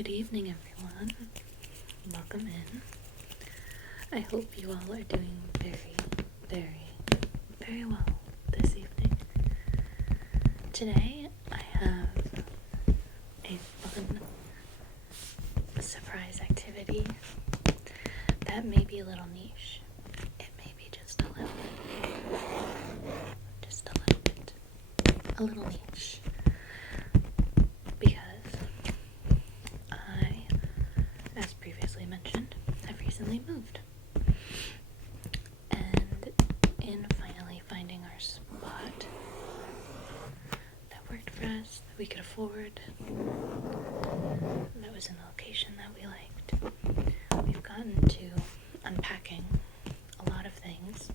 Good evening, everyone. Welcome in. I hope you all are doing very, very, very well this evening. Today, I have a fun surprise activity that may be a little niche. It may be just a little bit, a little niche. Moved. And in finally finding our spot that worked for us, that we could afford, that was in a location that we liked, we've gotten to unpacking a lot of things.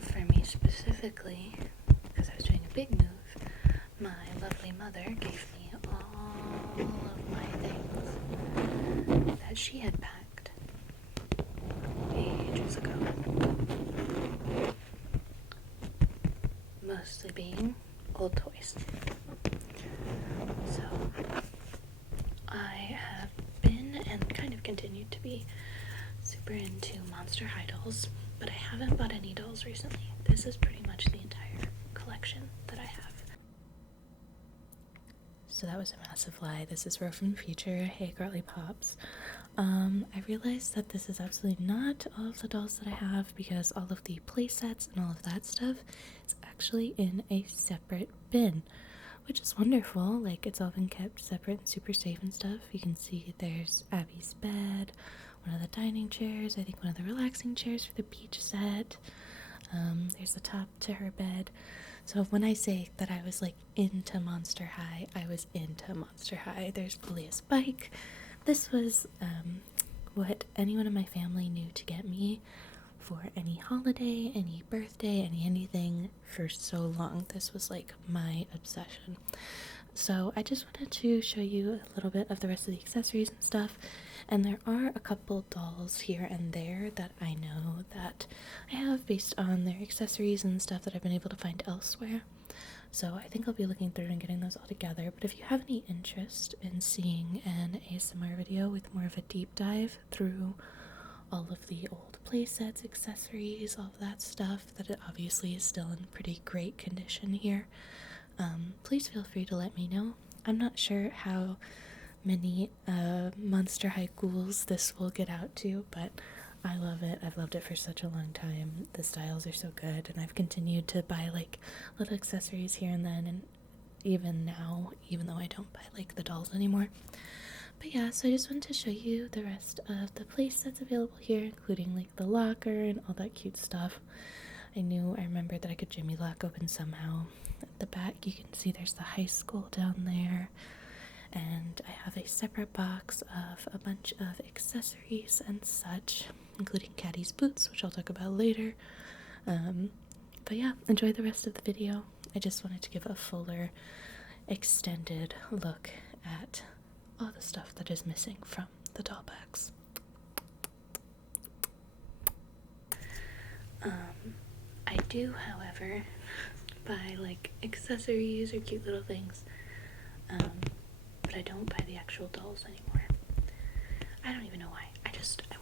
For me specifically, because I was doing a big move, my lovely mother gave me all of my things that she had packed ages ago. Mostly being old toys. So, I have been and kind of continued to be super into Monster High dolls, but I haven't bought any dolls recently. This is pretty much the entire collection that I have. So that was a massive lie. This is Ro from the future. Hey, girly pops. I realized that this is absolutely not all of the dolls that I have, because all of the Playsets and all of that stuff is actually in a separate bin, which is wonderful. Like, it's all been kept separate and super safe and stuff. You can see there's Abby's bed, one of the dining chairs, I think one of the relaxing chairs for the beach set. There's the top to her bed. So when I say that I was like into Monster High, I was into Monster High. There's Polia's bike. This was what anyone in my family knew to get me for any holiday, any birthday, anything for so long. This was like my obsession. So I just wanted to show you a little bit of the rest of the accessories and stuff. And there are a couple dolls here and there that I know that I have based on their accessories and stuff that I've been able to find elsewhere. So I think I'll be looking through and getting those all together. But if you have any interest in seeing an ASMR video with more of a deep dive through all of the old playsets, accessories, all of that stuff, that it obviously is still in pretty great condition here, please feel free to let me know. I'm not sure how many Monster High ghouls this will get out to, but I love it. I've loved it for such a long time. The styles are so good, and I've continued to buy like little accessories here and then, and even now, even though I don't buy like the dolls anymore. But yeah, so I just wanted to show you the rest of the place that's available here, including like the locker and all that cute stuff. I remembered that I could jimmy lock open somehow. At the back you can see there's the high school down there. And I have a separate box of a bunch of accessories and such, including Caddy's boots, which I'll talk about later. But yeah, enjoy the rest of the video. I just wanted to give a fuller, extended look at all the stuff that is missing from the doll bags. I do, however, buy like accessories or cute little things. But I don't buy the actual dolls anymore. I don't even know why. I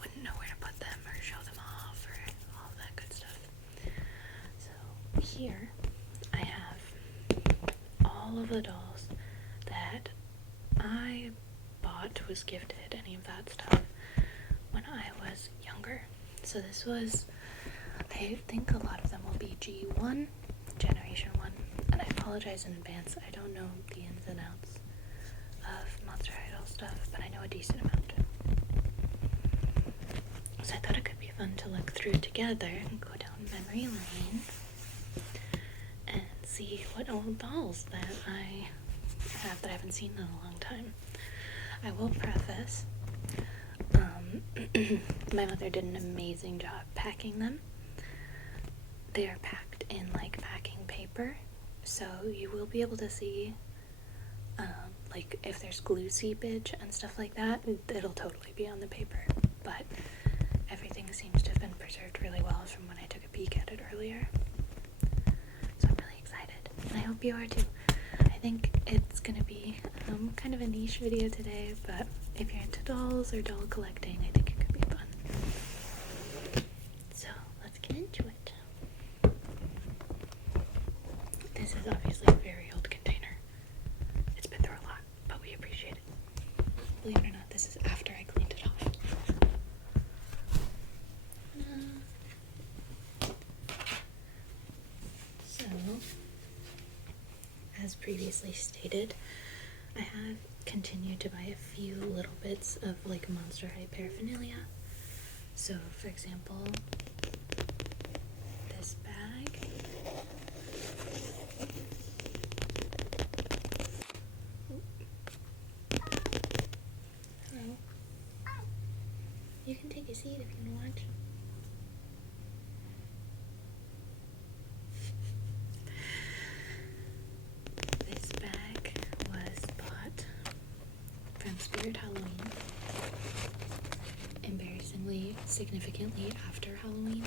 wouldn't know where to put them or show them off or all of that good stuff. So here I have all of the dolls that I was gifted, any of that stuff, when I was younger. So this was, I think a lot of them will be G1, Generation 1, and I apologize in advance. I don't know the ins and outs of Monster Idol stuff, but I know a decent amount. So I thought it could be fun to look through together and go down memory lane and see what old dolls that I have that I haven't seen in a long time. I will preface, my mother did an amazing job packing them. They are packed in like packing paper, so you will be able to see like if there's glue seepage and stuff like that, it'll totally be on the paper, but everything seems to have been preserved really well from when I took a peek at it earlier. So I'm really excited, and I hope you are too. I think it's gonna be Kind of a niche video today, but if you're into dolls or doll collecting, I think it could be fun. So let's get into it. This is obviously a very old container. It's been through a lot, but we appreciate it. Believe it or not, this is after I cleaned it off. So, as previously stated, I have continued to buy a few little bits of like Monster High paraphernalia. So, for example, this bag. Hello. You can take a seat if you want to watch. This bag was bought from Spirit Halloween, embarrassingly, significantly after Halloween.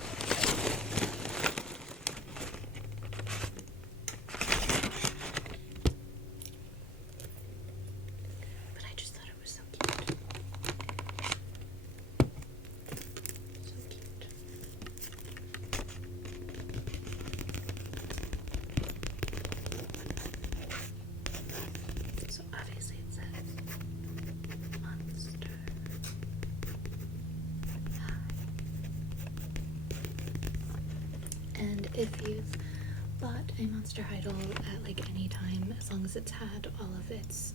But I just thought it was so cute. So cute. So obviously it says Monster High. And if you've bought a Monster High doll at like any time, as long as it's had all of its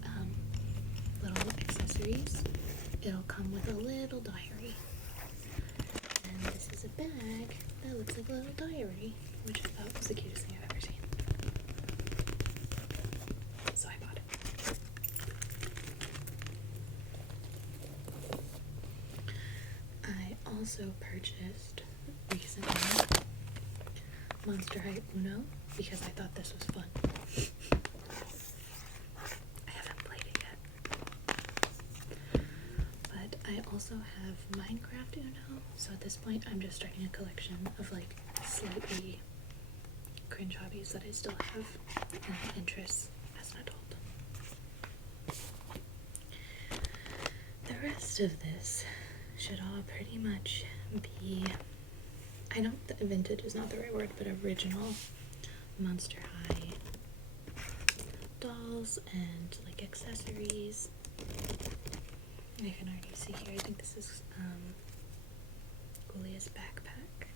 little accessories, it'll come with a little diary. And this is a bag that looks like a little diary, which I thought was the cutest thing I've ever seen. So I bought it. I also purchased recently Monster High Uno because I thought this was fun. I haven't played it yet. But I also have Minecraft Uno, so at this point I'm just starting a collection of like slightly cringe hobbies that I still have interests as an adult. The rest of this should all pretty much be, vintage is not the right word, but original Monster High dolls and like accessories. You can already see here, I think this is Julia's backpack.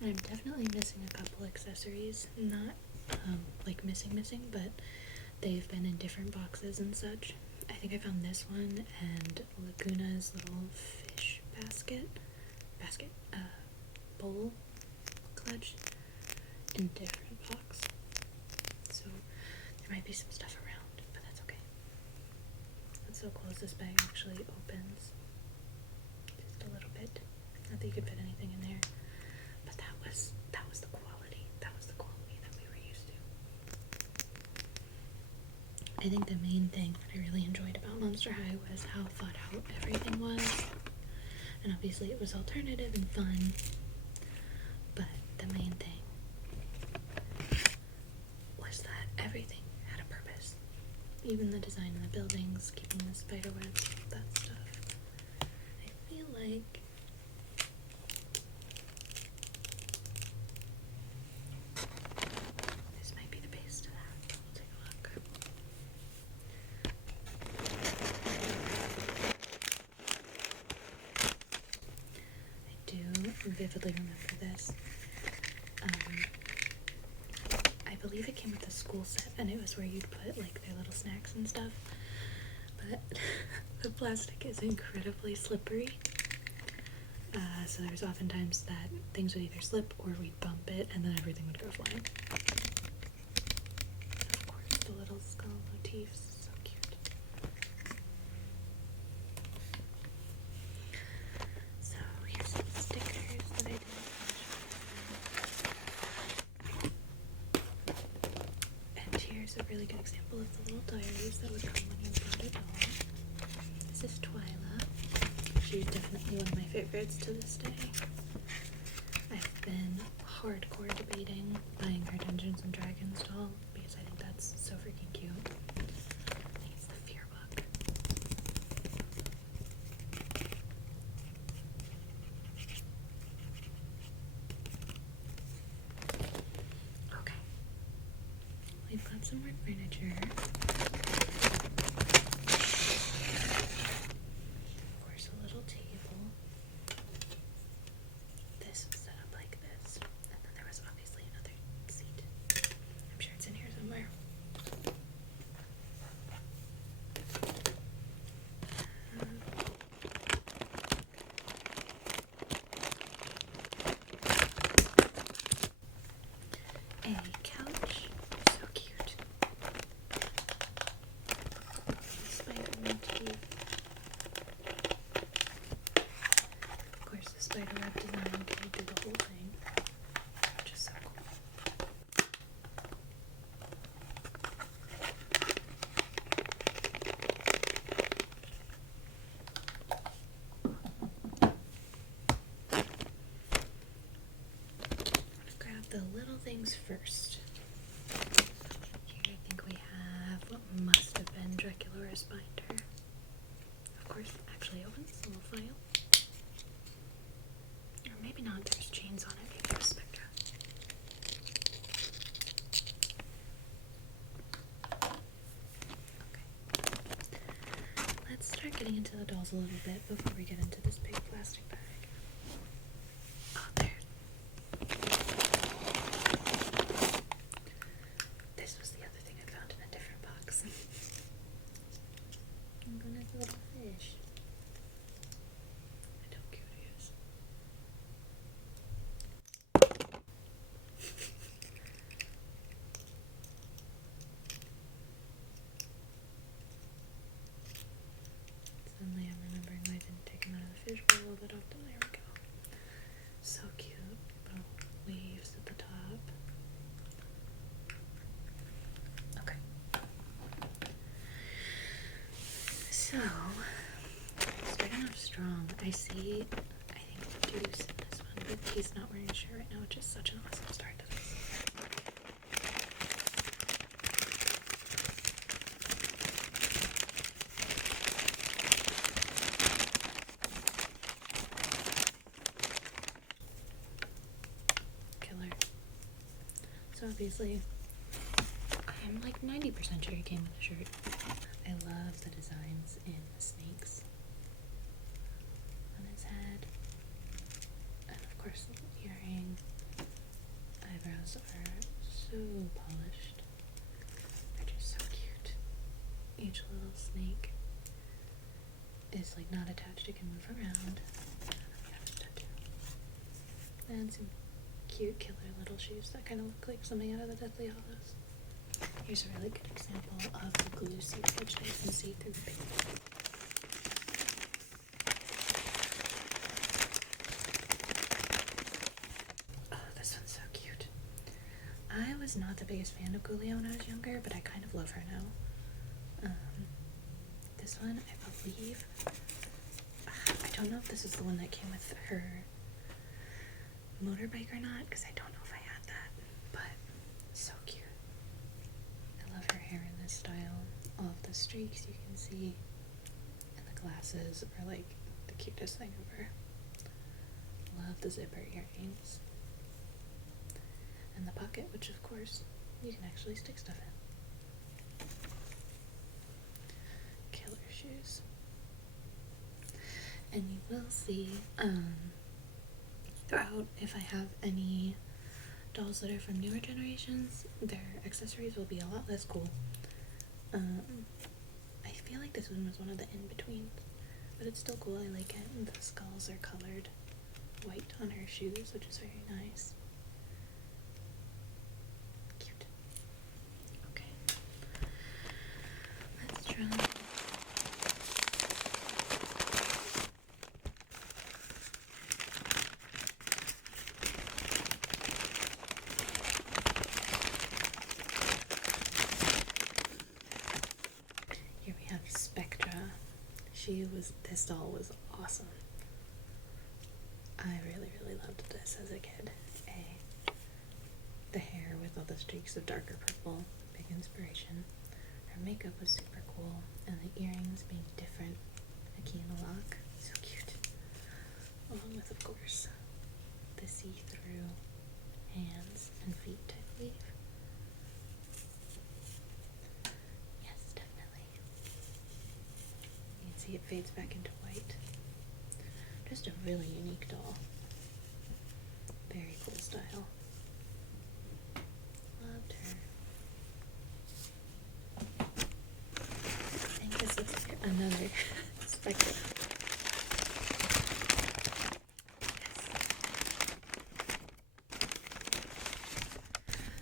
And I'm definitely missing a couple accessories, not like missing, but they've been in different boxes and such. I think I found this one and Laguna's little fish bowl clutch in a different box. So there might be some stuff around, but that's okay. It's so cool as this bag actually opens just a little bit. Not that you could fit anything in there, but that was the quality. That was the quality that we were used to. I think the main thing that I really enjoyed about Monster High was how thought out everything was. And obviously it was alternative and fun, but the main thing was that everything had a purpose. Even the design of the buildings, keeping the spider webs, that stuff. I feel like this might be the base to that. We'll take a look. I do vividly remember this. I believe it came with a school set, and it was where you'd put like their little snacks and stuff, but the plastic is incredibly slippery, so there's oftentimes that things would either slip or we'd bump it and then everything would go flying. And of course the little skull motifs, so cute. So here's some stickers that I did. And here's a really good example of the little diaries that would come when you brought it home. This is Twyla. She's definitely one of my favorites to this day. I've been hardcore debating buying her Dungeons and Dragons doll because got some more furniture. Of course, a little table. This was set up like this. And then there was obviously another seat. I'm sure it's in here somewhere. A couch, so cute. Spider-Man teeth. Of course, the spiderweb design can do the whole thing, which is so cool. Grab the little things first. Here I think we have what must have been Dracula's binder. Of course, it actually opens a little file. Or maybe not, there's chains on it, maybe there's Spectra. Okay. Let's start getting into the dolls a little bit before we get into this big plastic bag. Oh, there. This was the other thing I found in a different box. I'm gonna have a little fish. I don't care what it is. Suddenly I'm remembering why I didn't take him out of the fish bowl that often. There we go. So cute. Little leaves at the top. Okay. So, starting off strong, I see, I think, Deuce in this one, but he's not wearing a shirt right now, which is such an awesome start to this. Killer. So obviously, I'm like 90% sure he came with a shirt. I love the designs in the snakes on his head. And of course, the little earring. Eyebrows are so polished. They're just so cute. Each little snake is like not attached, it can move around. And some cute killer little shoes that kind of look like something out of the Deathly Hallows. Here's a really good example of the glue seepage that you can see through the paper. Oh, this one's so cute. I was not the biggest fan of Ghoulia when I was younger, but I kind of love her now. This one, I believe, I don't know if this is the one that came with her motorbike or not, because I don't know if I had that, but so cute. I love her hair in this style. All of the streaks you can see, and the glasses are like the cutest thing ever. Love the zipper earrings. And the pocket, which of course you can actually stick stuff in. Killer shoes. And you will see throughout, if I have any dolls that are from newer generations, their accessories will be a lot less cool. I feel like this one was one of the in-betweens, but it's still cool. I like it. And the skulls are colored white on her shoes, which is very nice. Cute. Okay. Let's try. Here we have Spectra. This doll was awesome. I really, really loved this as a kid. The hair with all the streaks of darker purple, big inspiration. Her makeup was super cool, and the earrings being different. A key and a lock, so cute. Along with, of course, the see-through hands and feet type weave. see it fades back into white. Just a really unique doll. Very cool style. Loved her. I think this looks like another Spectra.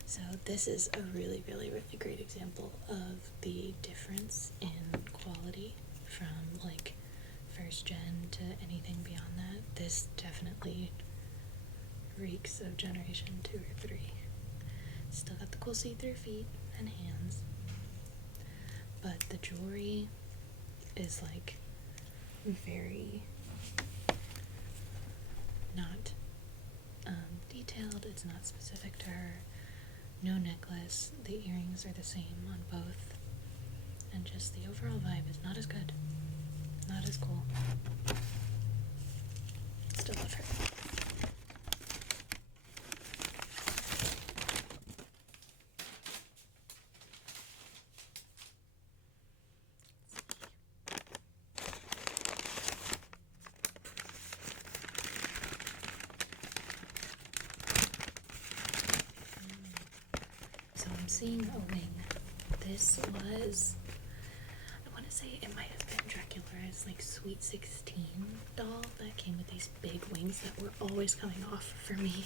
So this is a really, really, really great example of the difference in quality from like first gen to anything beyond that. This definitely reeks of generation 2 or 3. Still got the cool see-through feet and hands, but the jewelry is like very not detailed. It's not specific to her. No necklace. The earrings are the same on both, and just the overall vibe is not as good, not as cool. Still love her. So I'm seeing a wing. This was, I want to say it might have been Dracula's like Sweet 16 doll that came with these big wings that were always coming off for me.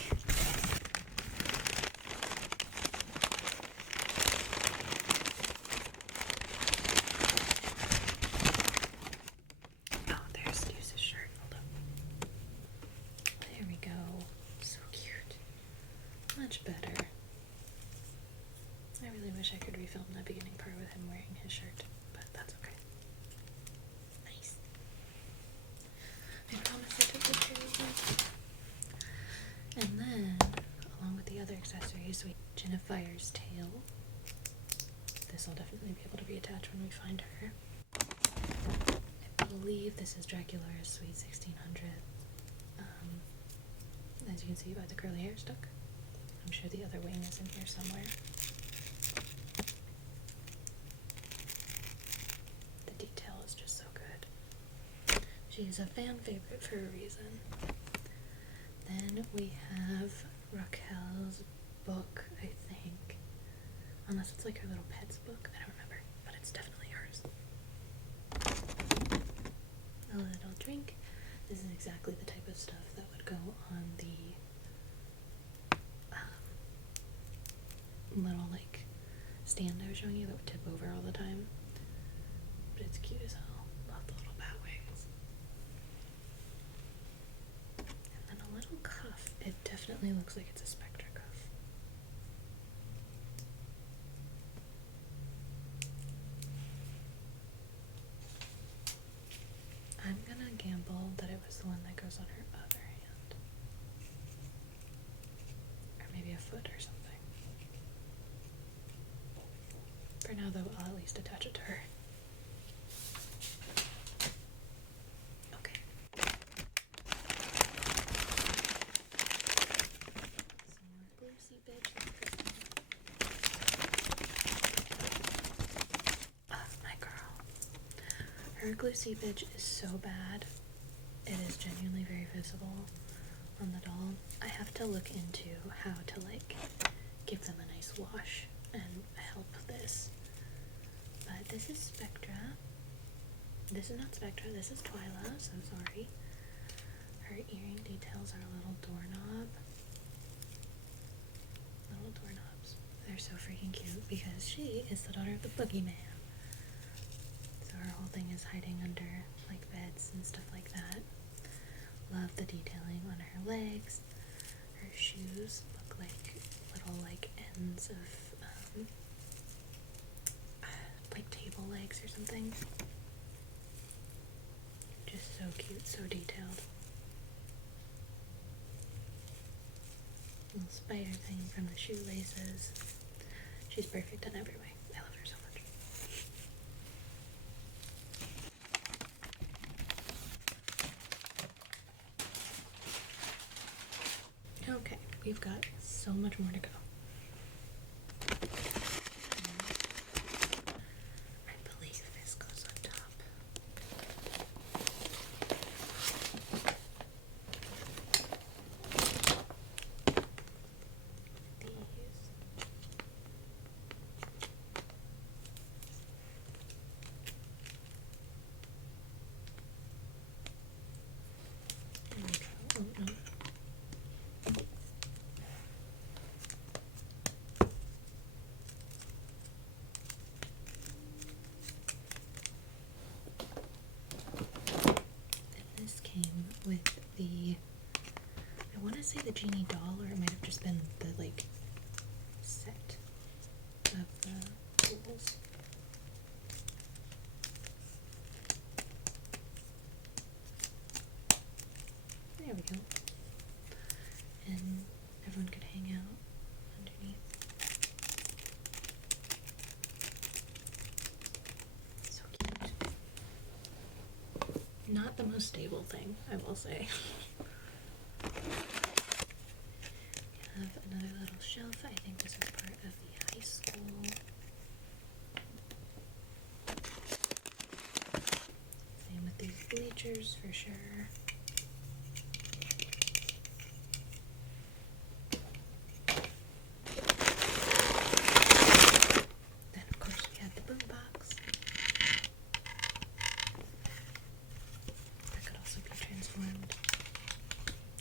Oh, there's Deuce's shirt. Hold up. There we go. So cute. Much better. I really wish I could refilm that beginning part with him wearing his shirt, but that's okay. Nice. I promise I took good care of it. And then, along with the other accessories, we have Jennifer's tail. This will definitely be able to reattach when we find her. I believe this is Dracula's Sweet 1600. As you can see by the curly hair stuck. I'm sure the other wing is in here somewhere. The detail is just so good. She's a fan favorite for a reason. Then we have Raquel's book, I think. Unless it's like her little pet's book. I don't remember, but it's definitely hers. A little drink. This is exactly the type of stuff that would go on the little like stand I was showing you that would tip over all the time. But it's cute as hell. Love the little bat wings. And then a little cuff. It definitely looks like it's a Spectra cuff. I'm gonna gamble that it was the one that goes on her other hand. Or maybe a foot or something. For now though, I'll at least attach it to her. Okay. Some more glue seepage. Oh, my girl. Her glue seepage is so bad. It is genuinely very visible on the doll. I have to look into how to like give them a nice wash and help this. But this is Spectra. This is not Spectra, this is Twyla, so sorry. Her earring details are a little doorknob. Little doorknobs. They're so freaking cute because she is the daughter of the boogeyman. So her whole thing is hiding under like beds and stuff like that. Love the detailing on her legs. Her shoes look like little like ends of like table legs or something. Just so cute, so detailed. Little spider thing from the shoelaces. She's perfect in every way. I love her so much. Okay, we've got so much more to go. I believe this goes on top. say the genie doll, or it might have just been the, like, set of the tools. There we go. And everyone could hang out underneath. So cute. Not the most stable thing, I will say. We have another little shelf. I think this is part of the high school. Same with these bleachers for sure.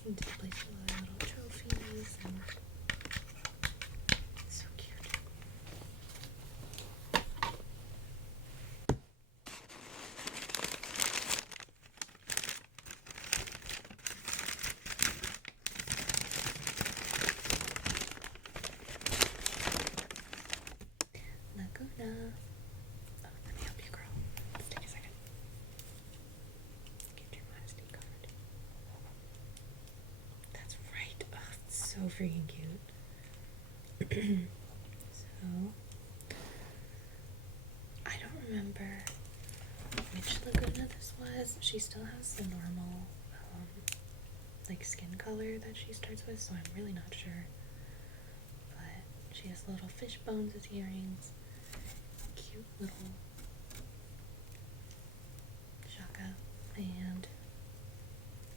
Into the place for the little trophies and so cute. Laguna. Oh, let me help you, girl. Let's take a second. Get your modesty card. That's right. Oh, it's so freaking cute. So, I don't remember which Laguna this was. She still has the normal, like, skin color that she starts with, so I'm really not sure. But she has little fish bones as earrings. Cute little shaka.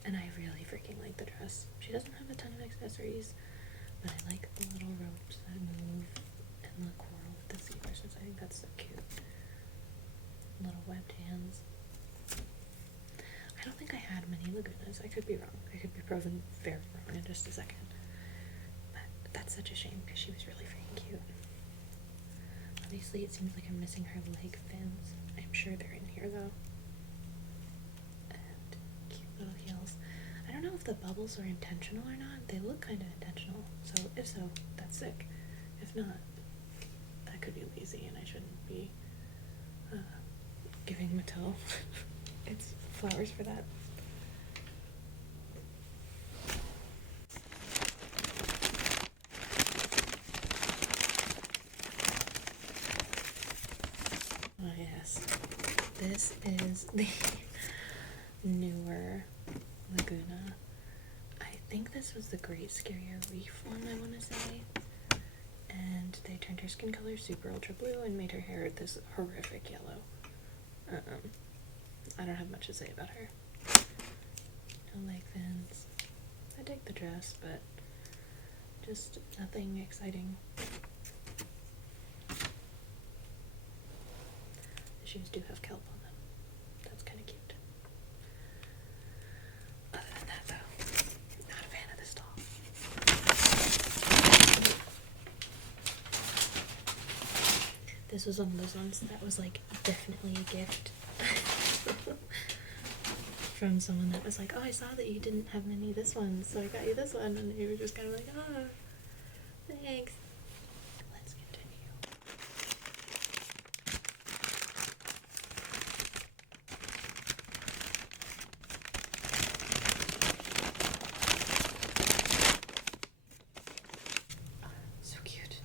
And I really freaking like the dress. She doesn't have a ton of accessories, but I like the little ropes that move and the coral with the seahorses. I think that's so cute. Little webbed hands. I don't think I had many Lagunas. I could be wrong. I could be proven very wrong in just a second. But that's such a shame because she was really freaking cute. Obviously, it seems like I'm missing her leg fins. I'm sure they're in here though. And cute little heels. I don't know if the bubbles are intentional or not. They look kind of intentional. So if so, that's sick. If not, that could be lazy and I shouldn't be giving Mattel its flowers for that. Oh yes, this is the newer Laguna. I think this was the Great Scarier Reef one, I want to say. And they turned her skin color super ultra blue and made her hair this horrific yellow. I don't have much to say about her. No leg fins. I dig the dress, but just nothing exciting. The shoes do have kelp on them. That's kind of cute. Other than that, though, not a fan of this doll. This was one of those ones that was like definitely a gift from someone that was like, oh, I saw that you didn't have many of this one, so I got you this one, and you were just kind of like, oh, thanks. Let's continue. So cute.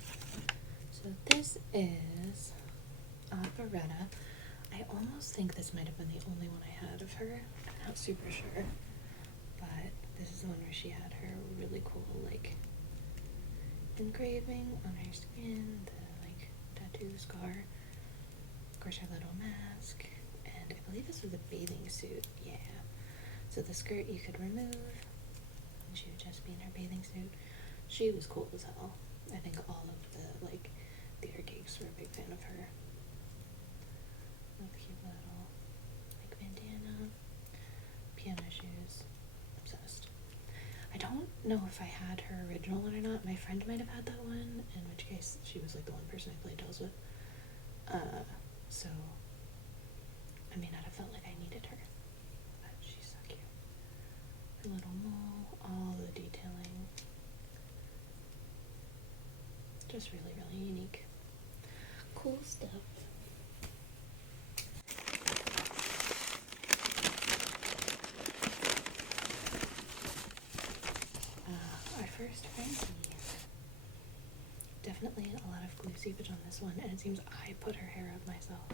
So this is Operetta. I almost think this might have been the only one I had of her. I'm not super sure. But this is the one where she had her really cool, like, engraving on her skin, the, like, tattoo scar. Of course, her little mask. And I believe this was a bathing suit. Yeah. So the skirt you could remove, and she would just be in her bathing suit. She was cool as hell. I think all of the, like, theater geeks were a big fan of her. Cute little, like, bandana, piano shoes, obsessed. I don't know if I had her original one or not. My friend might have had that one, in which case she was like the one person I played dolls with. So I may not have felt like I needed her, but she's so cute. Her little mole, all the detailing just really, really unique. Cool stuff. Our first Frankie. Definitely a lot of glue seepage on this one, and it seems I put her hair up myself.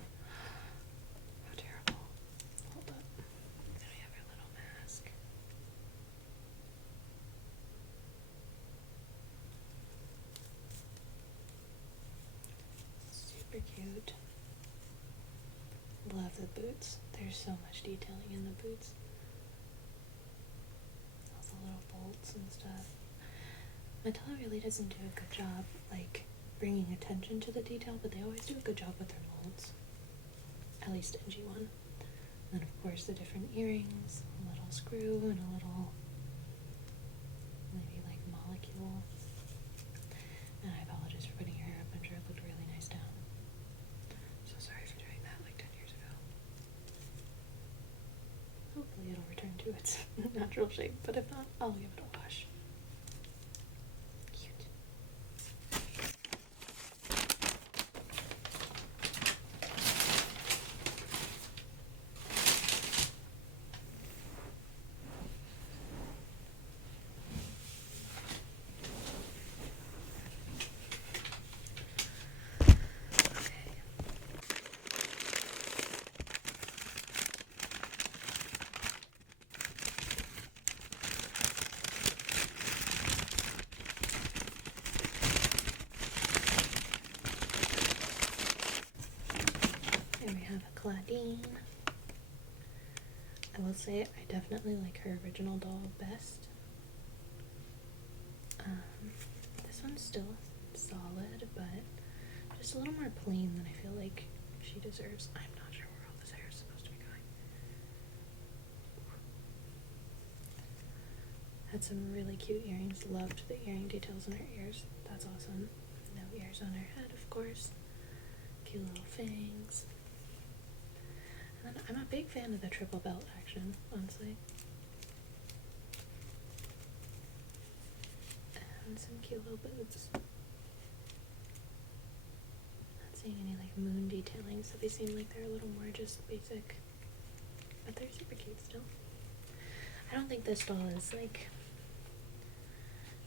How terrible. Hold up. Then we have her little mask. Super cute. Love the boots. There's so much detailing in the boots. All the little bolts and stuff. Mattel really doesn't do a good job, like, bringing attention to the detail, but they always do a good job with their molds. At least in G1. And then, of course, the different earrings, a little screw, and a little, maybe, like, molecule. And I apologize for putting your hair up. I'm sure it looked really nice down. So sorry for doing that, like, 10 years ago. Hopefully it'll return to its natural shape, but if not, I'll give it a wash. Here we have a Claudine. I will say I definitely like her original doll best. This one's still solid, but just a little more plain than I feel like she deserves. I'm not sure where all this hair is supposed to be going. Had some really cute earrings. Loved the earring details in her ears. That's awesome. No ears on her head, of course. Cute little fangs. And I'm a big fan of the triple belt action, honestly. And some cute little boots. Not seeing any like moon detailing, so they seem like they're a little more just basic. But they're super cute still. I don't think this doll is like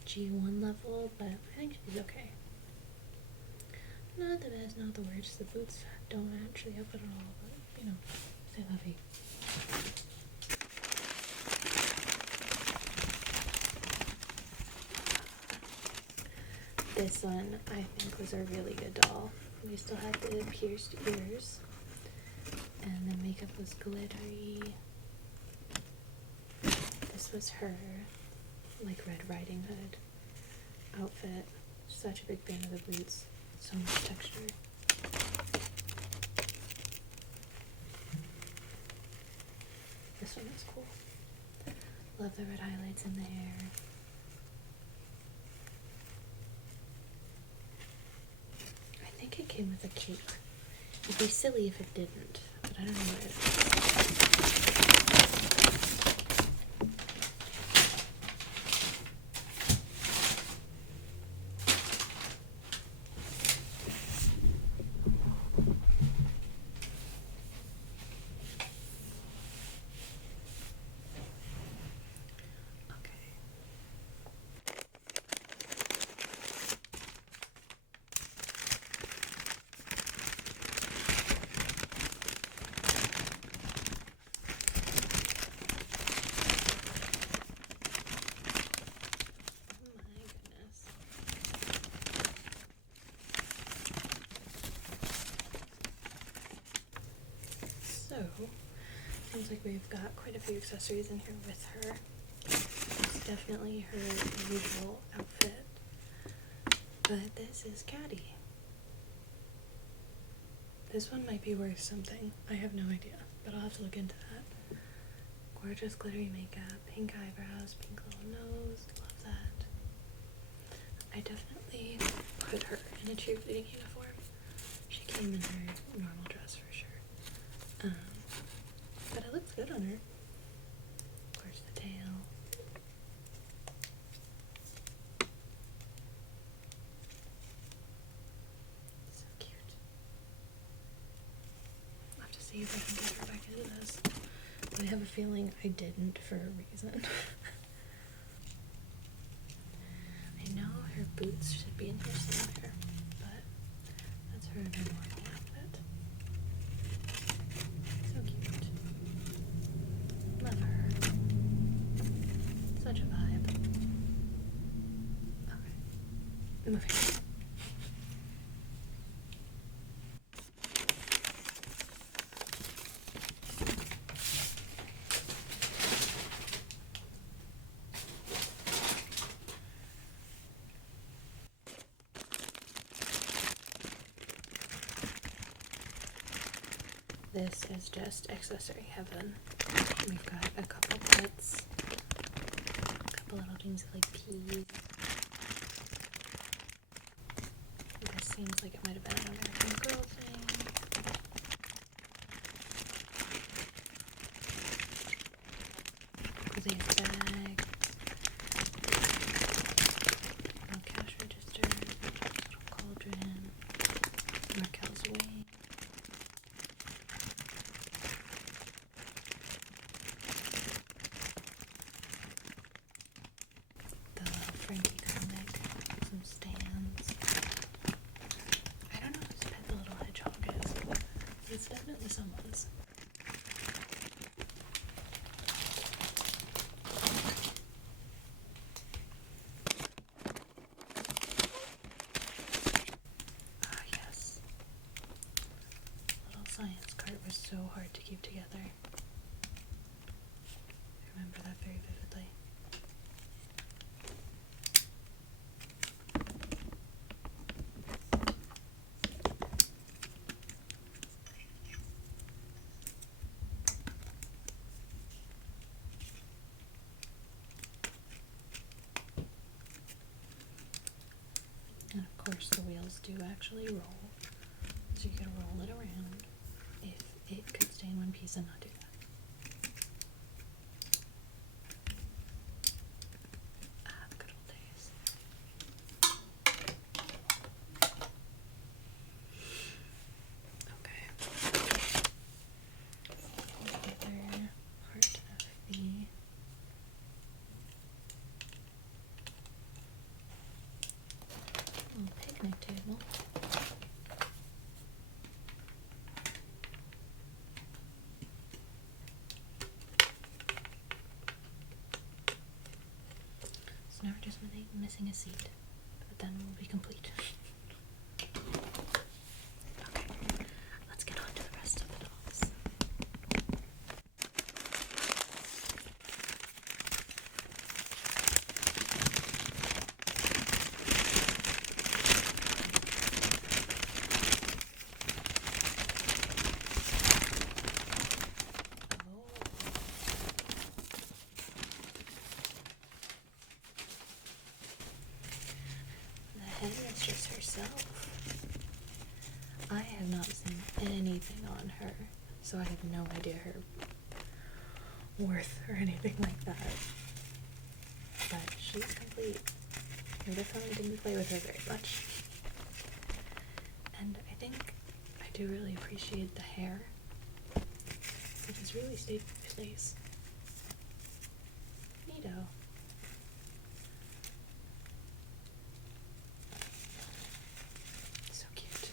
G1 level, but I think she's okay. Not the best, not the worst. The boots don't actually help it at all, but you know, c'est la vie. This one I think was a really good doll. We still had the pierced ears, and the makeup was glittery. This was her, like, Red Riding Hood outfit. Such a big fan of the boots. So much texture. This one is cool. Love the red highlights in the hair. I think it came with a cape. It'd be silly if it didn't, but I don't know where it is. So, seems like we've got quite a few accessories in here with her. It's definitely her usual outfit, but this is Caddy. This one might be worth something. I have no idea, but I'll have to look into that. Gorgeous glittery makeup, pink eyebrows, pink little nose. Love that. I definitely put her in a cheerleading uniform. She came in her normal dress for sure. But it looks good on her. Of course, the tail. see if I can get her back into this. But I have a feeling I didn't for a reason. I know her boots should be in here somewhere, but that's her in her normal outfit. So cute. Love her. Such a vibe. Okay. Moving on. This is just accessory heaven. We've got a couple pets, a couple little things like peas. This seems like it might have been an American Girl thing. Glazed bag, little cash register, little cauldron, Markel's wing. Frankie comic, some stands. I don't know whose pet the little hedgehog is, but it's definitely someone's. Ah, yes. The little science cart was so hard to keep together. I remember that very vividly. And of course the wheels do actually roll, so you gotta roll it around if it could stay in one piece and not do that. Ah, the good old days. Okay. Another part of the little picnic table. So now we're just missing a seat, but then we'll be complete. Okay, let's get on to the rest of the dolls. The headmistress herself. I have not seen anything on her, so I have no idea her worth or anything like that. But she's complete. I definitely didn't play with her very much. And I think I do really appreciate the hair. It has really stayed in place. Neato. So cute.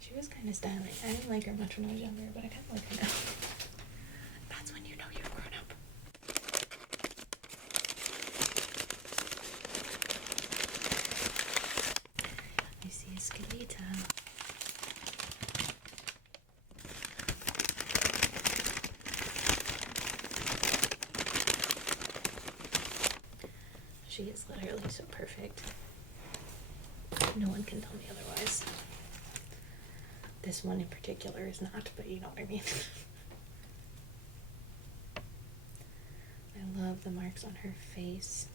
She was kind of styling. I didn't like her much when I was younger, but I kind of like her now. That's when you know you've grown up. I see a Skeleton. She is literally so perfect. No one can tell me otherwise. This one in particular is not, but you know what I mean. I love the marks on her face.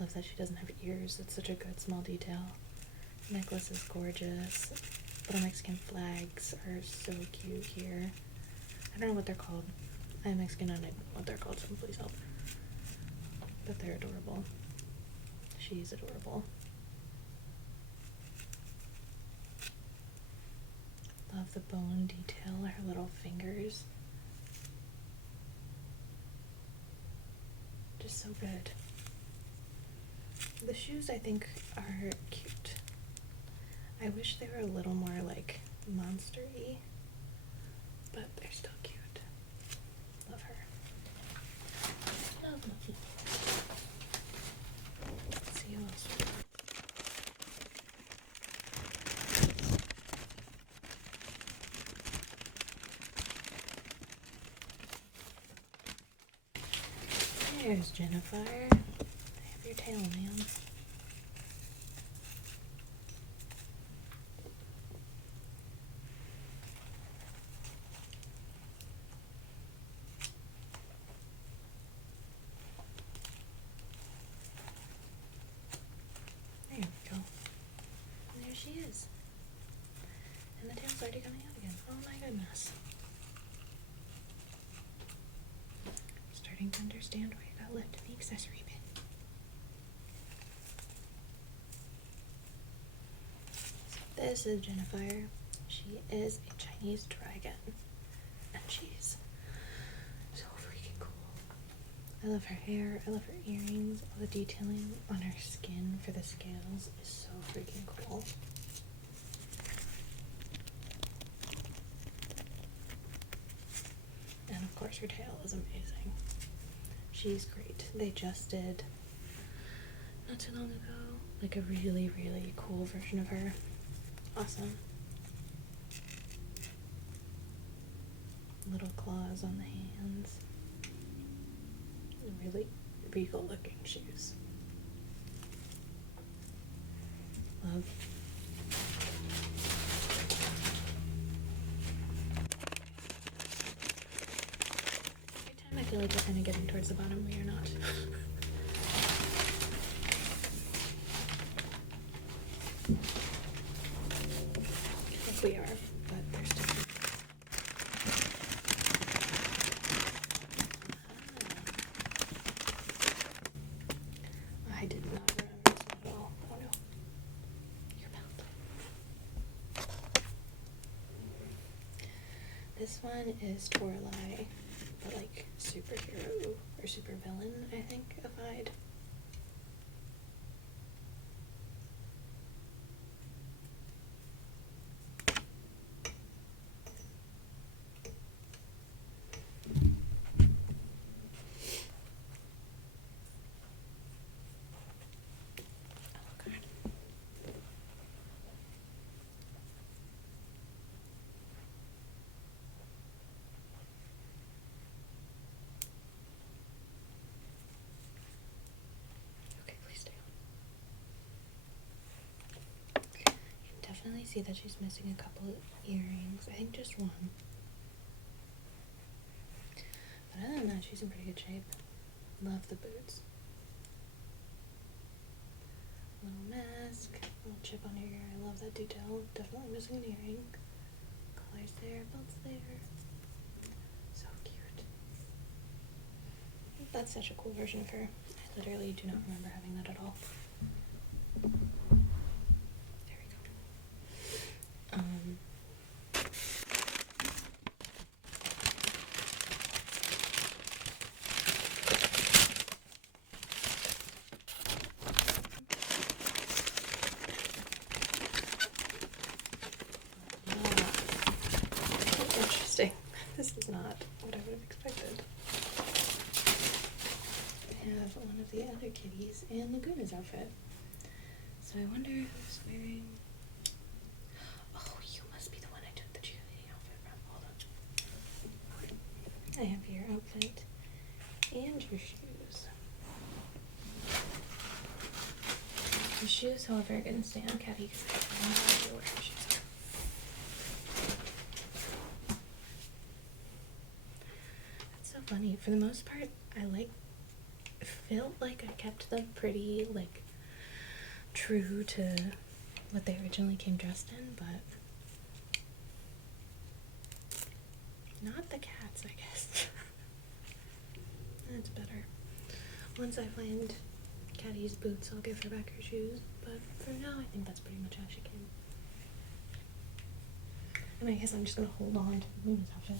Love that she doesn't have ears. It's such a good small detail. The necklace is gorgeous. Little Mexican flags are so cute here. I don't know what they're called. I'm Mexican and I don't know what they're called, so please help. But they're adorable. She's adorable. the bone detail, her little fingers. Just so good. The shoes, I think, are cute. I wish they were a little more like monster-y, but they're still cute. Love her. Love. Let's see who else. There's Jennifer. I have your tail, ma'am. There we go. And there she is. And the tail's already coming out again. Oh my goodness. Starting to understand why you got left in the accessory bin. So this is Jennifer. She is a Chinese dragon. And she's so freaking cool. I love her hair. I love her earrings. All the detailing on her skin for the scales is so freaking cool. And of course her tail is amazing. She's great. They just did, not too long ago, like a really, really cool version of her. Awesome. Little claws on the hands. Really regal looking shoes. Love. I feel like we're kind of getting towards the bottom. We are not. Like we are, but there's still. I did not remember this one at all. Oh no. Your belt. This one is Toralei, but like superhero or super villain, I think, ified. Oh god. Okay, please stay on. You can definitely see that she's missing a couple of earrings. I think just one. But other than that, she's in pretty good shape. Love the boots. Little mask, little chip on her ear. I love that detail. Definitely missing an earring. Collar's there, belt's there. So cute. That's such a cool version of her. I literally do not remember having that at all. There we go. Interesting. This is not what I would have expected. I have one of the other kitties in Laguna's outfit. So I wonder who's wearing... Oh, you must be the one I took the cheerleading outfit from. Hold on. I have your outfit and your shoes. The shoes, however, are going to stay on Caddy because I have no idea where her shoes are. That's so funny. For the most part, I felt like I kept them pretty, like, true to what they originally came dressed in, but not the cats, I guess. That's better. Once I find Caddy's boots, I'll give her back her shoes, but for now, I think that's pretty much how she came. And I guess I'm just gonna hold on to Luna's outfit.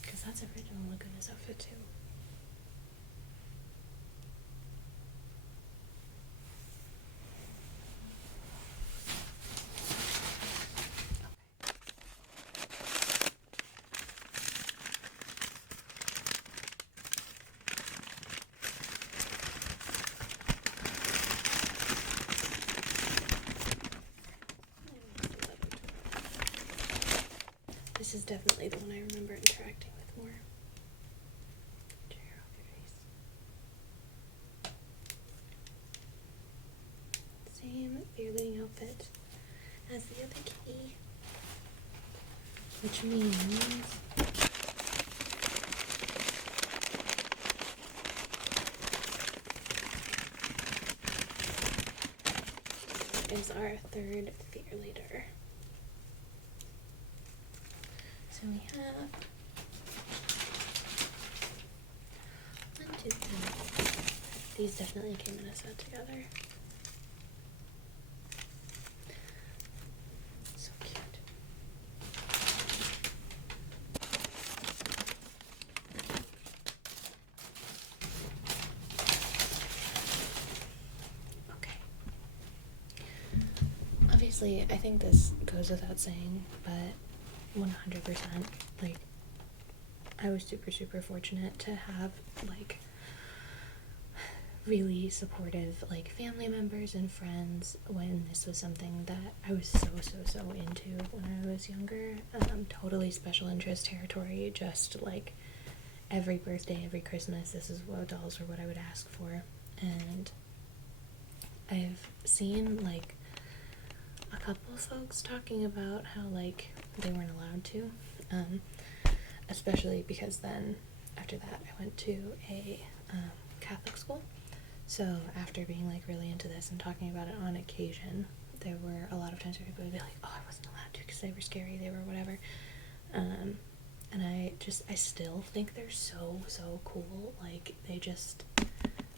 Because that's original Laguna's outfit too. This is definitely the one I remember interacting with more. Get your hair off your face. Same cheerleading outfit as the other kitty, which means is our third fear leader. So we have 1, 2, 3. These definitely came in a set together. So cute. Okay. Obviously, I think this goes without saying, but 100%, like, I was super fortunate to have, like, really supportive, like, family members and friends when this was something that I was so into when I was younger. Totally special interest territory, just, like, every birthday, every Christmas, this is what dolls or what I would ask for. And I've seen, like, a couple folks talking about how, like, they weren't allowed to, especially because then after that I went to a Catholic school. So after being, like, really into this and talking about it on occasion, there were a lot of times where people would be like, oh, I wasn't allowed to because they were scary, they were whatever. And I still think they're so cool. Like, they just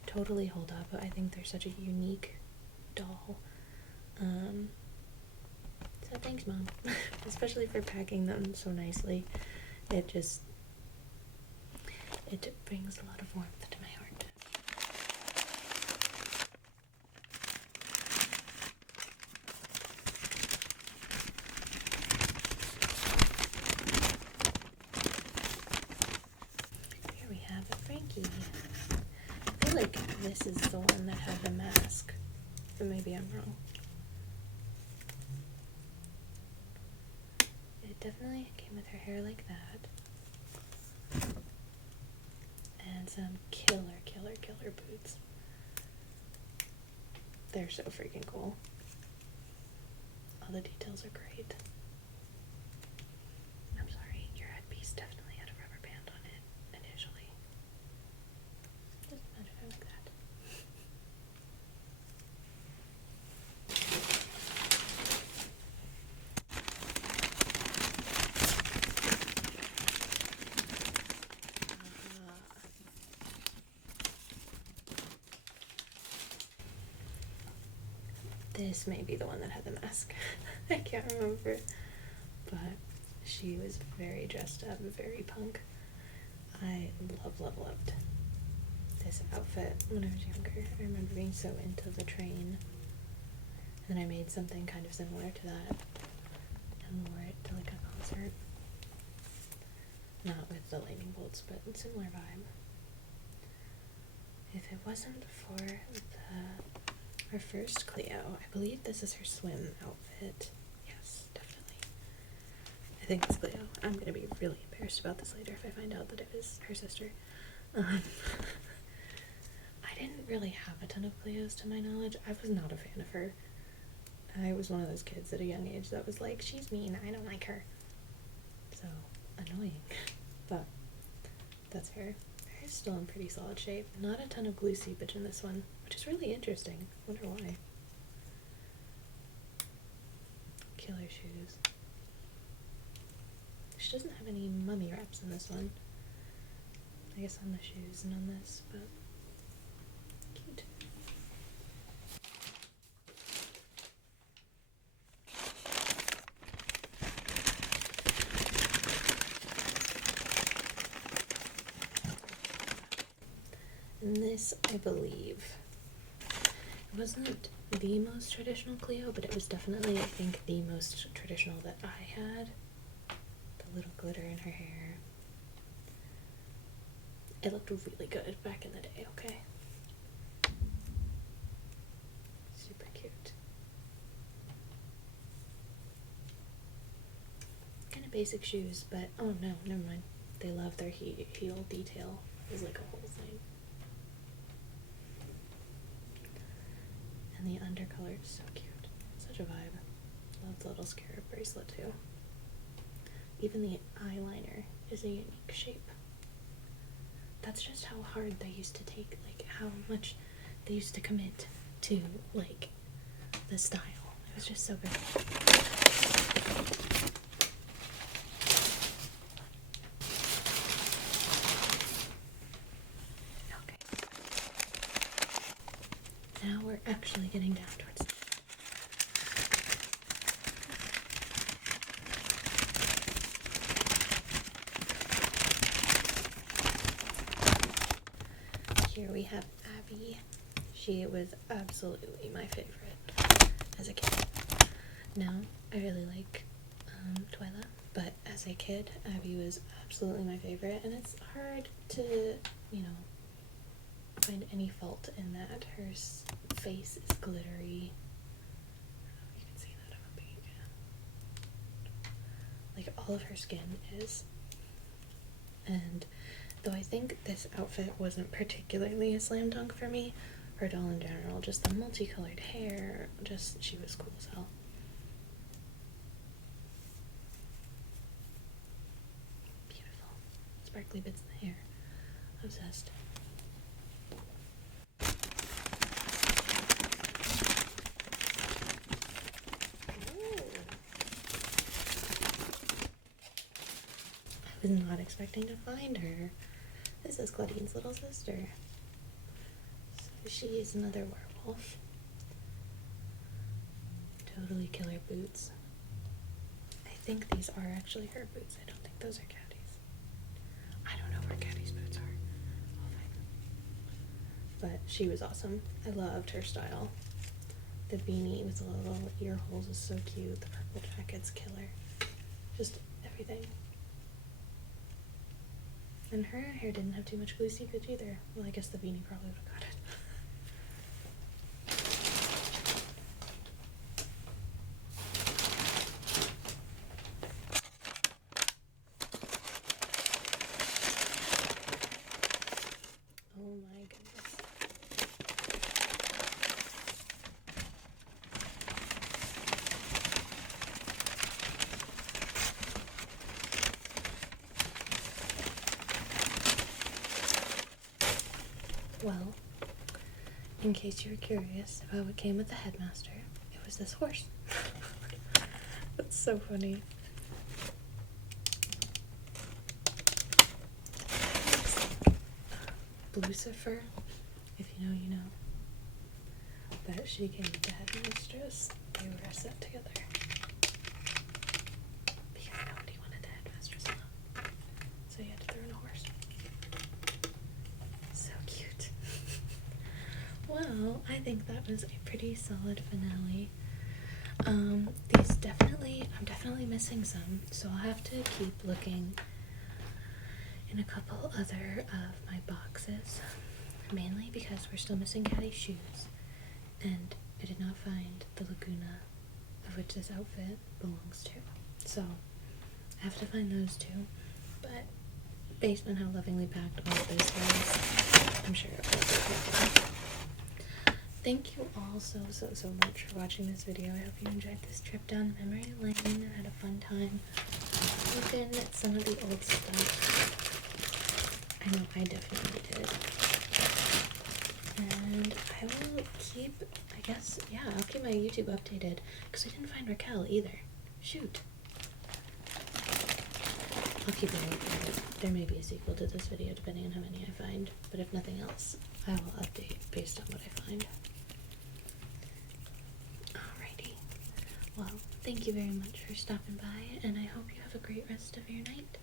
totally hold up. I think they're such a unique doll. So thanks, Mom. Especially for packing them so nicely. It brings a lot of warmth to my heart. Here we have a Frankie. I feel like this is the one that had the mask, but maybe I'm wrong. It definitely came with her hair like that. And some killer boots. They're so freaking cool. All the details are great. I'm sorry, your headpiece definitely had a rubber band on it initially. Just imagine it like that. This may be the one that had the mask. I can't remember. But she was very dressed up, very punk. I loved this outfit when I was younger. I remember being so into the train. And then I made something kind of similar to that and wore it to, like, a concert. Not with the lightning bolts, but a similar vibe. If it wasn't for our first Cleo, I believe this is her swim outfit. Yes, definitely. I think it's Cleo. I'm gonna be really embarrassed about this later if I find out that it was her sister. I didn't really have a ton of Cleos to my knowledge. I was not a fan of her. I was one of those kids at a young age that was like, she's mean, I don't like her. So annoying. But that's her. It's still in pretty solid shape. Not a ton of glue seepage in this one, which is really interesting. Wonder why. Killer shoes. She doesn't have any mummy wraps in this one. I guess on the shoes and on this, but cute. And this, I believe, it wasn't the most traditional Cleo, but it was definitely, I think, the most traditional that I had. The little glitter in her hair. It looked really good back in the day, okay? Super cute. Kind of basic shoes, but oh no, never mind. They love their heel detail. It's like a whole thing. And the undercolor is so cute. Such a vibe. Love the little scarab bracelet too. Even the eyeliner is a unique shape. That's just how hard they used to take, like how much they used to commit to like the style. It was just so good. Okay. Now we're actually getting down towards the Here we have Abby. She was absolutely my favorite as a kid. Now, I really like Twyla, but as a kid, Abby was absolutely my favorite, and it's hard to, you know, find any fault in that. Her face is glittery. I don't know if you can see that up a bit. Like, all of her skin is. And though I think this outfit wasn't particularly a slam dunk for me, her doll in general, just the multicolored hair, just, she was cool as hell. Beautiful. Sparkly bits in the hair. Obsessed. I was not expecting to find her. This is Claudine's little sister. So she is another werewolf. Totally killer boots. I think these are actually her boots. I don't think those are Caddy's. I don't know where Caddy's boots are. I'll find them. But she was awesome. I loved her style. The beanie with the little ear holes is so cute. The purple jacket's killer. Just everything. And her hair didn't have too much glue seepage either. Well, I guess the beanie probably would have got it. Oh my goodness. Well, in case you were curious about what came with the headmaster, it was this horse. That's so funny. Lucifer, if you know, you know. But she came with the headmistress. They were set together. Because nobody wanted the headmistress alone. So you had to throw in a horse. So cute. Well, I think that was a pretty solid finale. I'm definitely missing some, so I'll have to keep looking in a couple other of my boxes, mainly because we're still missing Caddy's shoes, and I did not find the Laguna of which this outfit belongs to, so I have to find those too. But based on how lovingly packed all of this was, I'm sure it will be okay. Thank you all so much for watching this video. I hope you enjoyed this trip down memory lane and had a fun time looking at some of the old stuff. I know I definitely did. And I will keep, I'll keep my YouTube updated, because I didn't find Raquel either. Shoot. I'll keep it updated. There may be a sequel to this video depending on how many I find, but if nothing else, I will update based on what I find. Alrighty. Well, thank you very much for stopping by, and I hope you have a great rest of your night.